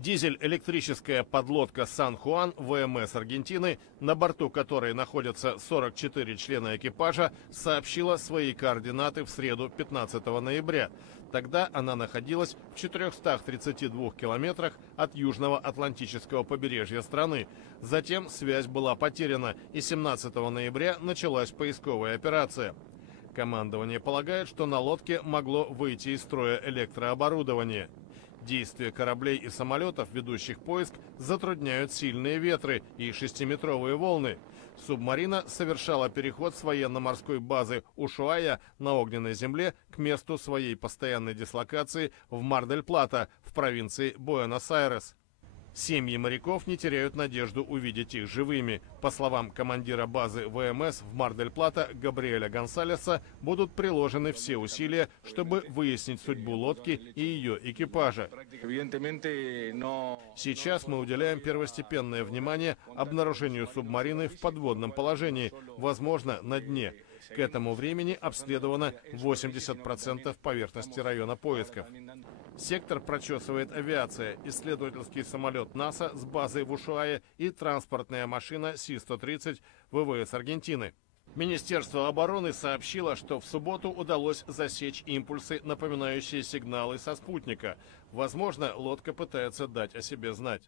Дизель-электрическая подлодка «Сан-Хуан» ВМС Аргентины, на борту которой находятся 44 члена экипажа, сообщила свои координаты в среду 15 ноября. Тогда она находилась в 432 километрах от южного Атлантического побережья страны. Затем связь была потеряна, и 17 ноября началась поисковая операция. Командование полагает, что на лодке могло выйти из строя электрооборудование. Действия кораблей и самолетов, ведущих поиск, затрудняют сильные ветры и 6-метровые волны. Субмарина совершала переход с военно-морской базы Ушуая на огненной земле к месту своей постоянной дислокации в Мар-дель-Плата в провинции Буэнос-Айрес. Семьи моряков не теряют надежду увидеть их живыми. По словам командира базы ВМС в Мар-дель-Плата Габриэля Гонсалеса, будут приложены все усилия, чтобы выяснить судьбу лодки и ее экипажа. Сейчас мы уделяем первостепенное внимание обнаружению субмарины в подводном положении, возможно, на дне. К этому времени обследовано 80% поверхности района поисков. Сектор прочесывает авиация, исследовательский самолет НАСА с базой в Ушуае и транспортная машина Си-130 ВВС Аргентины. Министерство обороны сообщило, что в субботу удалось засечь импульсы, напоминающие сигналы со спутника. Возможно, лодка пытается дать о себе знать.